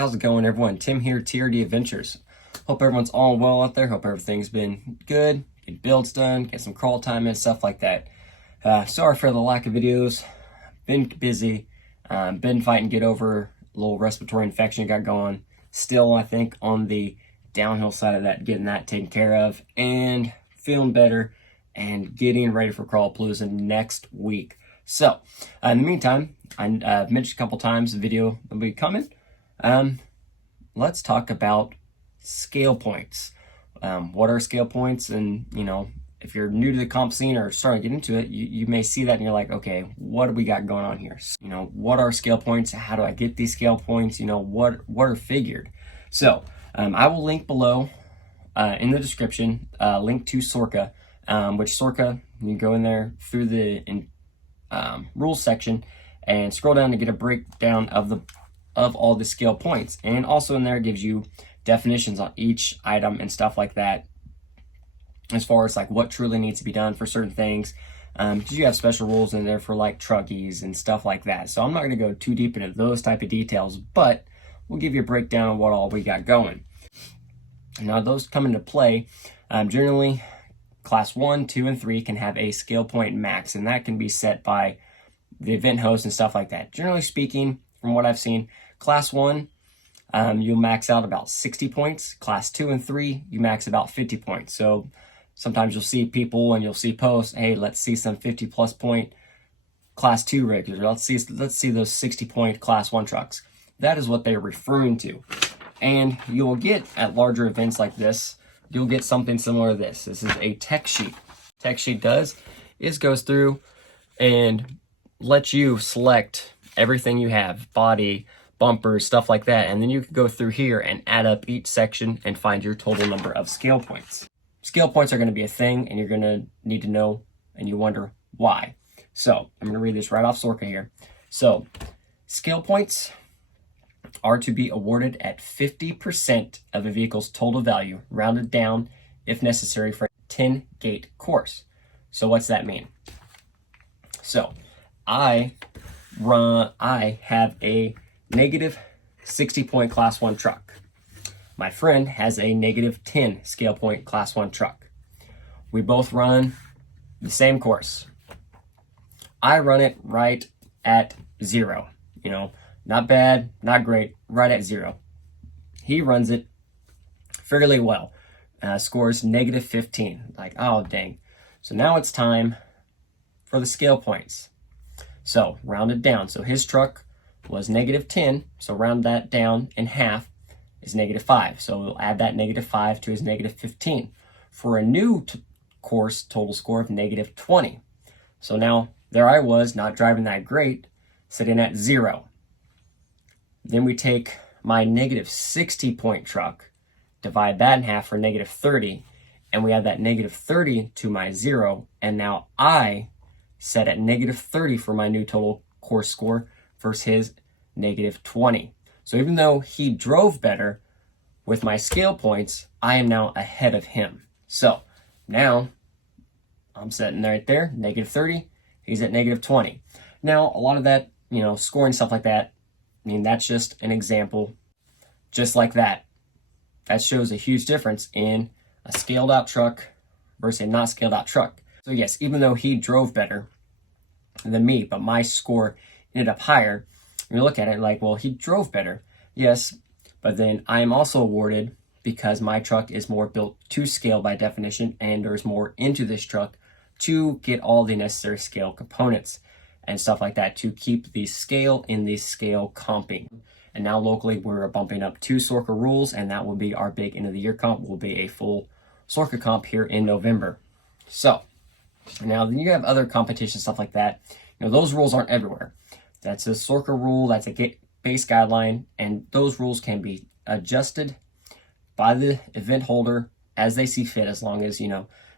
How's it going, everyone? Tim here, TRD Adventures. Hope everyone's all well out there. Hope everything's been good. Get builds done, get some crawl time and stuff like that. Sorry for the lack of videos. Been busy. Been fighting to get over a little respiratory infection got going. Still, I think, on the downhill side of that, getting that taken care of and feeling better and getting ready for Crawlapalooza next week. So, in the meantime, I've mentioned a couple times the video will be coming. Let's talk about scale points. What are scale points? And, if you're new to the comp scene or starting to get into it, you may see that and you're like, okay, what do we got going on here? What are scale points? How do I get these scale points? What are figured? So, I will link below in the description, link to Sorka, which Sorka, you can go in there through the rules section and scroll down to get a breakdown of all the scale points. And also in there it gives you definitions on each item and stuff like that, as far as like what truly needs to be done for certain things, because you have special rules in there for like truckies and stuff like that. So I'm not going to go too deep into those type of details, but we'll give you a breakdown of what all we got going. Now those come into play. Generally class 1, 2, and 3 can have a scale point max, and that can be set by the event host and stuff like that. Generally speaking, from what I've seen, class 1, you'll max out about 60 points. Class 2 and 3, you max about 50 points. So sometimes you'll see people and you'll see posts, hey, let's see some 50 plus point class 2 rigs, or let's see those 60 point class 1 trucks. That is what they're referring to. And you'll get at larger events like this, you'll get something similar to this. This is a tech sheet. Tech sheet goes through and lets you select everything you have, body, bumpers, stuff like that. And then you can go through here and add up each section and find your total number of scale points. Scale points are going to be a thing, and you're going to need to know, and you wonder why. So I'm going to read this right off Sorka here. So scale points are to be awarded at 50% of a vehicle's total value, rounded down if necessary for a 10-gate course. So what's that mean? So I have a negative 60 point class 1 truck. My friend has a negative 10 scale point class 1 truck. We both run the same course. I run it right at 0. Not bad, not great, right at 0. He runs it fairly well. Scores negative 15. Like, oh, dang. So now it's time for the scale points. So rounded down. So his truck was negative 10. So round that down in half is negative 5. So we'll add that negative 5 to his negative 15 for a new course total score of negative 20. So now there I was, not driving that great, sitting at 0. Then we take my negative 60 point truck, divide that in half for negative 30, and we add that negative 30 to my 0, and now I set at negative 30 for my new total course score versus his negative 20. So even though he drove better with my scale points, I am now ahead of him. So now I'm sitting right there, negative 30, he's at negative 20. Now, a lot of that, scoring stuff like that, that's just an example. Just like that, that shows a huge difference in a scaled out truck versus a not scaled out truck. So yes, even though he drove better than me, but my score ended up higher, you look at it like, well, he drove better. Yes, but then I am also awarded because my truck is more built to scale by definition, and there's more into this truck to get all the necessary scale components and stuff like that to keep the scale in the scale comping. And now locally we're bumping up 2 Sorka rules, and that will be our big end of the year comp, will be a full Sorka comp here in November. So now then you have other competition stuff like that. Those rules aren't everywhere. That's a Sorka rule, that's a base guideline, and those rules can be adjusted by the event holder as they see fit, as long as,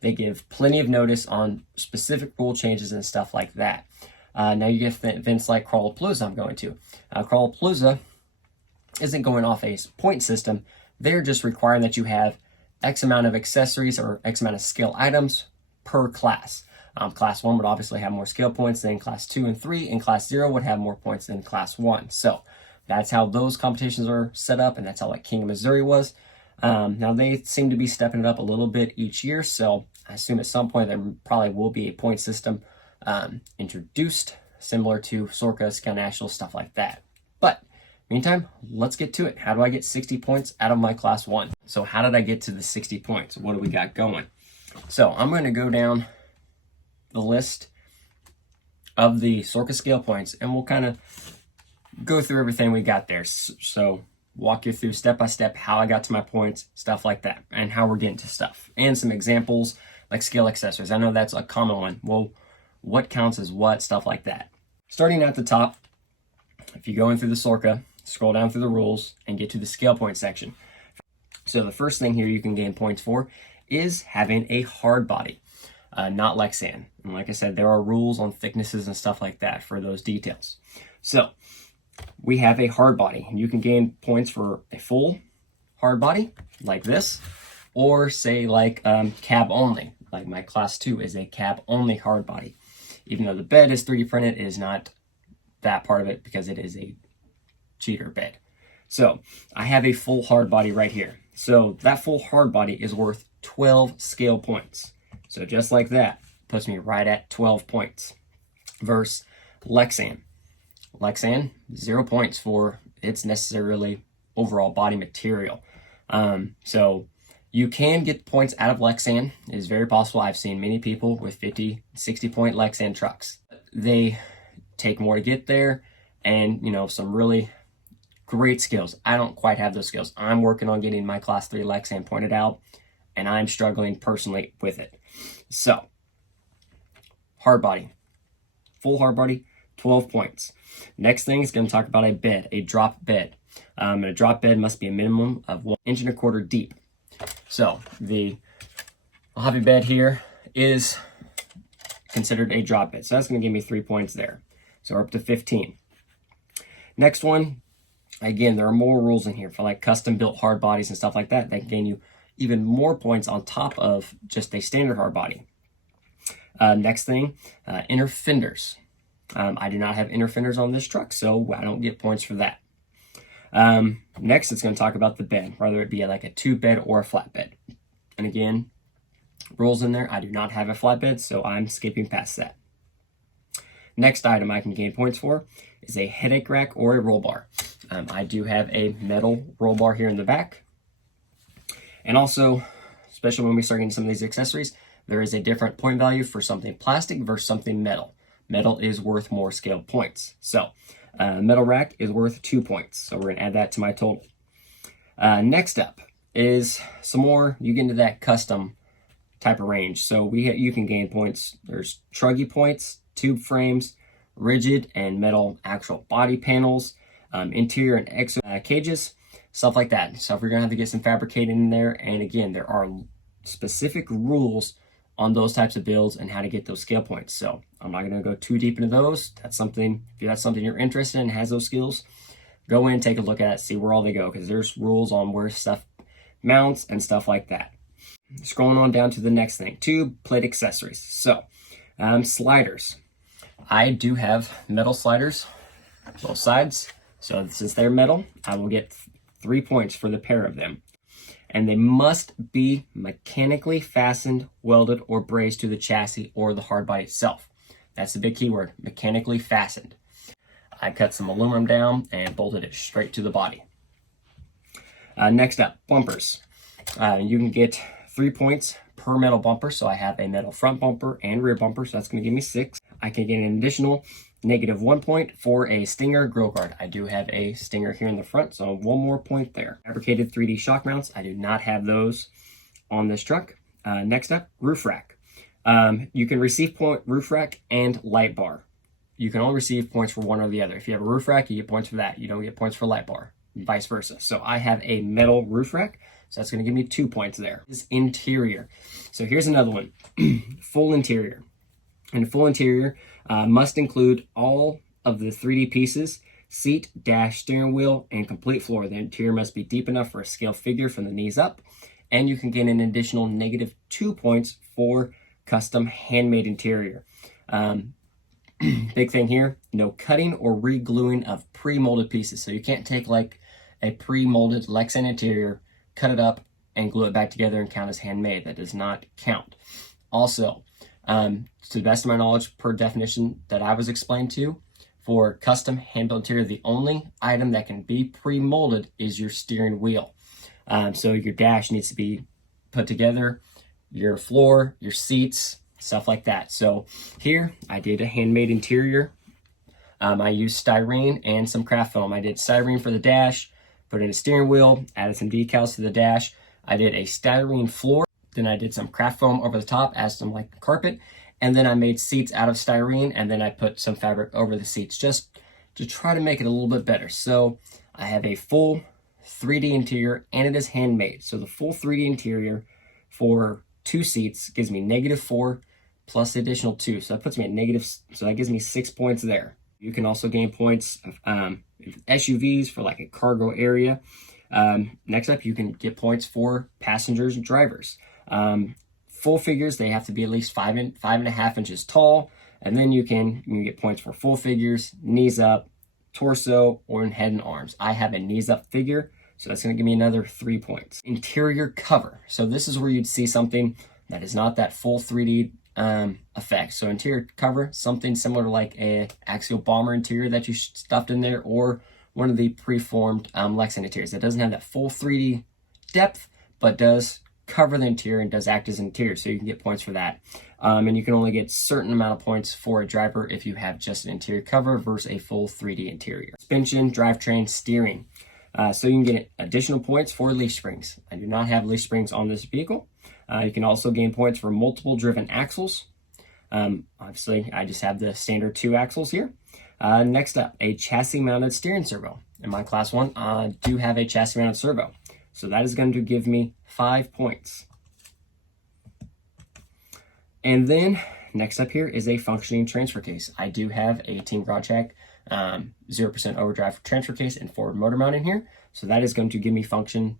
they give plenty of notice on specific rule changes and stuff like that. Now you get events like Crawlapalooza I'm going to. Crawlapalooza isn't going off a point system. They're just requiring that you have X amount of accessories or X amount of scale items per class. Class 1 would obviously have more scale points than Class 2 and 3, and Class 0 would have more points than Class 1. So that's how those competitions are set up, and that's how like King of Missouri was. Now they seem to be stepping it up a little bit each year, so I assume at some point there probably will be a point system introduced, similar to Sorka, Scale National, stuff like that. But meantime, let's get to it. How do I get 60 points out of my class 1? So how did I get to the 60 points? What do we got going? So I'm going to go down the list of the Sorka scale points, and we'll kind of go through everything we got there. So walk you through step by step how I got to my points, stuff like that, and how we're getting to stuff. And some examples like scale accessories. I know that's a common one. Well, what counts as what, stuff like that. Starting at the top, if you go in through the Sorka, scroll down through the rules and get to the scale point section. So the first thing here you can gain points for is having a hard body, not Lexan. And like I said, there are rules on thicknesses and stuff like that for those details. So we have a hard body, and you can gain points for a full hard body like this, or say like cab only, like my class 2 is a cab only hard body. Even though the bed is 3D printed, it is not that part of it because it is a cheater bed. So I have a full hard body right here. So that full hard body is worth 12 scale points. So just like that, puts me right at 12 points. Versus Lexan. Lexan, 0 points for its necessarily overall body material. So you can get points out of Lexan. It is very possible. I've seen many people with 50, 60 point Lexan trucks. They take more to get there, and some really great skills. I don't quite have those skills. I'm working on getting my class 3 Lexan pointed out, and I'm struggling personally with it. So hard body, full hard body, 12 points. Next thing is going to talk about a bed, a drop bed. And a drop bed must be a minimum of 1.25 inches deep. So the hobby bed here is considered a drop bed. So that's going to give me 3 points there. So we're up to 15. Next one, again, there are more rules in here for like custom built hard bodies and stuff like that. That can gain you even more points on top of just a standard hard body. Next thing, inner fenders. I do not have inner fenders on this truck, so I don't get points for that. Next, it's going to talk about the bed, whether it be like a tube bed or a flat bed. And again, rules in there. I do not have a flat bed, so I'm skipping past that. Next item I can gain points for is a headache rack or a roll bar. I do have a metal roll bar here in the back. And also, especially when we start getting some of these accessories, there is a different point value for something plastic versus something metal. Metal is worth more scale points. So metal rack is worth 2 points. So we're going to add that to my total. Next up is some more, you get into that custom type of range. So you can gain points. There's truggy points, tube frames, rigid and metal actual body panels, interior and exterior cages, stuff like that. So if you're going to have to get some fabricating in there. And again, there are specific rules on those types of builds and how to get those scale points. So I'm not going to go too deep into those. That's something, if that's something you're interested in, has those skills, go in, take a look at it, see where all they go, because there's rules on where stuff mounts and stuff like that. Scrolling on down to the next thing, tube plate accessories. So sliders. I do have metal sliders, both sides. So since they're metal, I will get 3 points for the pair of them. And they must be mechanically fastened, welded, or brazed to the chassis or the hard body itself. That's the big key word, mechanically fastened. I cut some aluminum down and bolted it straight to the body. Next up, bumpers. You can get 3 points per metal bumper. So I have a metal front bumper and rear bumper, so that's going to give me 6. I can get an additional -1 point for a Stinger grill guard. I do have a Stinger here in the front, so 1 more point there. Fabricated 3D shock mounts. I do not have those on this truck. Next up, roof rack. You can receive roof rack and light bar. You can only receive points for one or the other. If you have a roof rack, you get points for that. You don't get points for light bar, vice versa. So I have a metal roof rack, so that's going to give me 2 points there. This is interior. So here's another one, full interior. And full interior must include all of the 3D pieces, seat, dash, steering wheel, and complete floor. The interior must be deep enough for a scale figure from the knees up. And you can gain an additional -2 points for custom handmade interior. Big thing here, no cutting or re-gluing of pre-molded pieces. So you can't take like a pre-molded Lexan interior, cut it up, and glue it back together and count as handmade. That does not count. Also, to the best of my knowledge, per definition that I was explained to, for custom hand-built interior, the only item that can be pre-molded is your steering wheel. So your dash needs to be put together, your floor, your seats, stuff like that. So here I did a handmade interior. I used styrene and some craft foam. I did styrene for the dash, put in a steering wheel, added some decals to the dash. I did a styrene floor, then I did some craft foam over the top, added some like carpet, and then I made seats out of styrene, and then I put some fabric over the seats just to try to make it a little bit better. So I have a full 3D interior, and it is handmade. So the full 3D interior for 2 seats gives me -4 plus the additional 2. So that puts me at negative, so that gives me 6 points there. You can also gain points SUVs for like a cargo area. Next up, you can get points for passengers and drivers. Full figures, they have to be at least 5.5 inches tall. And then you can get points for full figures, knees up, torso, or in head and arms. I have a knees up figure, so that's going to give me another 3 points. Interior cover. So this is where you'd see something that is not that full 3D effect. So interior cover, something similar to like a axial bomber interior that you stuffed in there, or one of the preformed Lexan interiors that doesn't have that full 3D depth, but does cover the interior and does act as an interior. So you can get points for that. And you can only get certain amount of points for a driver if you have just an interior cover versus a full 3D interior. Suspension, drivetrain, steering. So you can get additional points for leaf springs. I do not have leaf springs on this vehicle. You can also gain points for multiple driven axles. Obviously, I just have the standard 2 axles here. Next up, a chassis mounted steering servo. In my class 1, I do have a chassis mounted servo. So that is going to give me 5 points. And then next up here is a functioning transfer case. I do have a Team GarageHack 0% overdrive transfer case and forward motor mount in here. So that is going to give me functional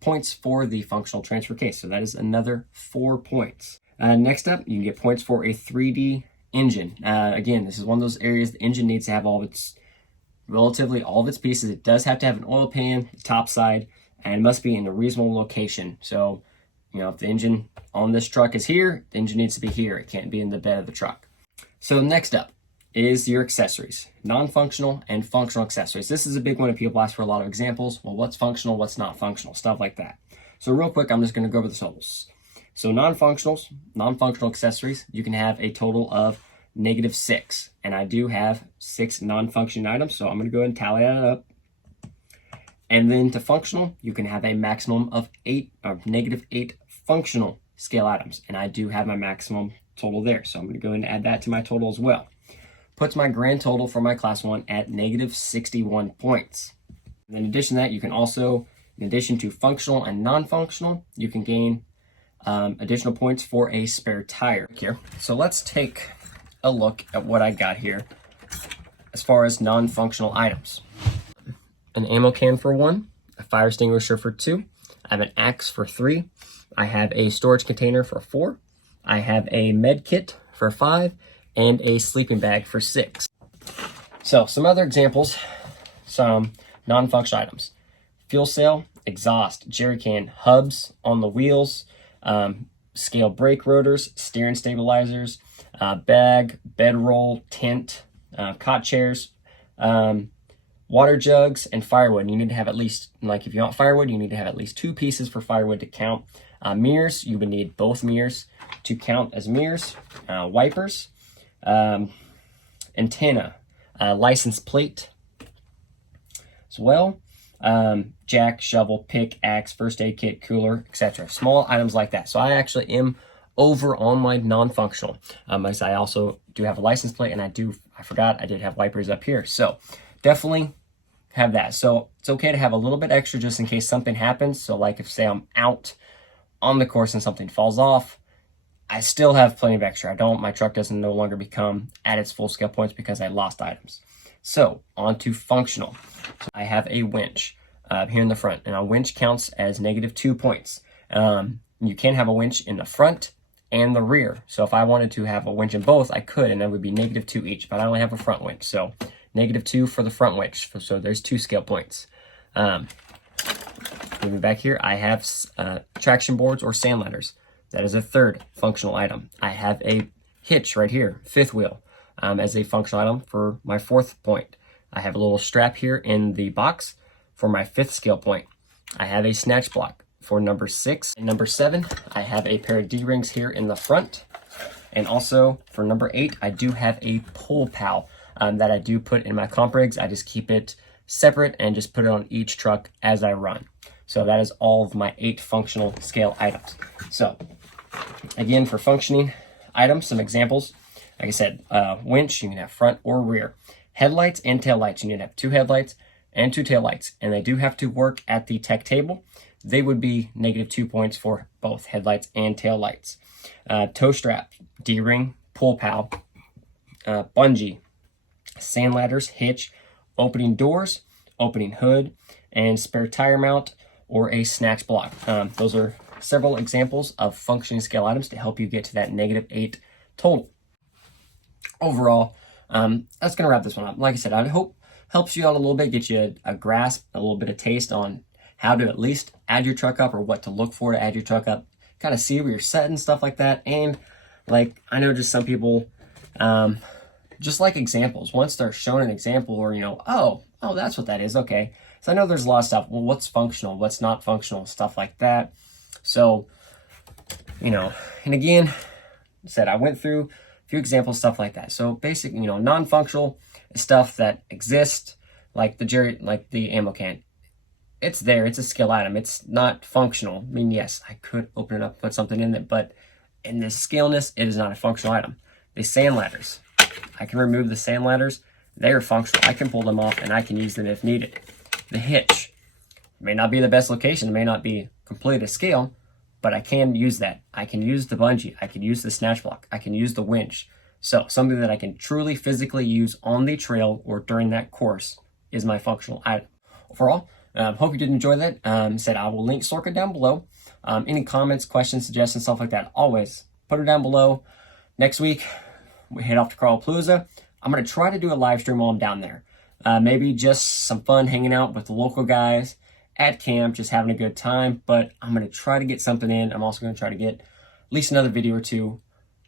points for the functional transfer case. So that is another 4 points. Next up, you can get points for a 3D engine. Again, this is one of those areas the engine needs to have all of its pieces. It does have to have an oil pan, top side, and it must be in a reasonable location. So, you know, if the engine on this truck is here, the engine needs to be here. It can't be in the bed of the truck. So next up is your accessories, non-functional and functional accessories. This is a big one, and people ask for a lot of examples. Well, what's functional, what's not functional, stuff like that. So real quick, I'm just going to go over the totals. So non-functional accessories, you can have a total of -6, and I do have 6 non-functioning items, so I'm going to go ahead and tally that up. And then to functional, you can have a maximum of -8 functional scale items, and I do have my maximum total there, so I'm going to go ahead and add that to my total as well. Puts my grand total for my class 1 at -61 points. And in addition to that, you can also, in addition to functional and non-functional, you can gain additional points for a spare tire here. So let's take a look at what I got here as far as non-functional items. An ammo can for 1, a fire extinguisher for 2, I have an axe for 3, I have a storage container for 4, I have a med kit for 5, and a sleeping bag for 6. So some other examples, some non-functional items. Fuel cell, exhaust, jerry can, hubs on the wheels, scale brake rotors, steering stabilizers, bag, bedroll, tent, cot chairs, water jugs, and firewood. You need to have at least, like if you want firewood, you need to have at least 2 pieces for firewood to count. Mirrors, you would need both mirrors to count as mirrors. Wipers, antenna, license plate as well. Jack, shovel, pick, axe, first aid kit, cooler, etc. Small items like that. So I actually am over on my non-functional. As I also do have a license plate, and I forgot I did have wipers up here. So definitely have that. So it's okay to have a little bit extra just in case something happens. So like if say I'm out on the course and something falls off, I still have plenty of extra. My truck doesn't no longer become at its full scale points because I lost items. So on to functional. So I have a winch here in the front, and a winch counts as -2 points. You can have a winch in the front and the rear. So if I wanted to have a winch in both, I could, and that would be -2 each, but I only have a front winch. So -2 for the front winch. So there's 2 scale points. Moving back here, I have traction boards or sand ladders. That is a 3rd functional item. I have a hitch right here, 5th wheel, as a functional item for my 4th point. I have a little strap here in the box for my 5th scale point. I have a snatch block for number 6. And number 7, I have a pair of D-rings here in the front. And also for number 8, I do have a pull pal that I do put in my comp rigs. I just keep it separate and just put it on each truck as I run. So that is all of my 8 functional scale items. So again, for functioning items, some examples. Like I said, winch, you can have front or rear. Headlights and taillights, you need to have 2 headlights and 2 taillights. And they do have to work at the tech table. They would be -2 points for both headlights and taillights. Tow strap, D-ring, pull pal, bungee, sand ladders, hitch, opening doors, opening hood, and spare tire mount or a snatch block. Those are several examples of functioning scale items to help you get to that -8 total. Overall, that's going to wrap this one up. Like I said, I hope helps you out a little bit, get you a grasp, a little bit of taste on how to at least add your truck up or what to look for to add your truck up, kind of see where you're setting, stuff like that. And like, I know just some people just like examples. Once they're shown an example or, oh, that's what that is. Okay. So I know there's a lot of stuff. Well, what's functional? What's not functional? Stuff like that. So, and again, I went through a few examples, stuff like that. So basic, non-functional stuff that exists, like the ammo can. It's there. It's a skill item. It's not functional. I mean, yes, I could open it up, put something in it, but in this scaleness, it is not a functional item. The sand ladders. I can remove the sand ladders. They are functional. I can pull them off and I can use them if needed. The hitch. It may not be the best location. It may not be completely to scale, but I can use that. I can use the bungee. I can use the snatch block. I can use the winch. So something that I can truly physically use on the trail or during that course is my functional item. Overall, hope you did enjoy that. I will link Sorka down below. Any comments, questions, suggestions, stuff like that, always put them down below. Next week, we head off to Carlpalooza. I'm going to try to do a live stream while I'm down there. Maybe just some fun hanging out with the local guys at camp, just having a good time. But I'm going to try to get something in. I'm also going to try to get at least another video or 2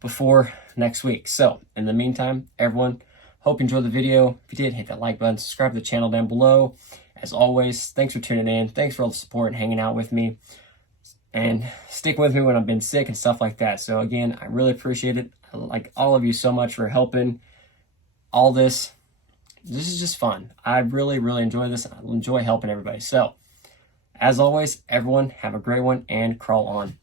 before next week. So in the meantime, everyone, hope you enjoyed the video. If you did, hit that like button, subscribe to the channel down below. As always, thanks for tuning in. Thanks for all the support and hanging out with me. And sticking with me when I've been sick and stuff like that. So again, I really appreciate it. I like all of you so much for helping all this. This is just fun. I really, really enjoy this. I enjoy helping everybody. So as always, everyone have a great one and crawl on.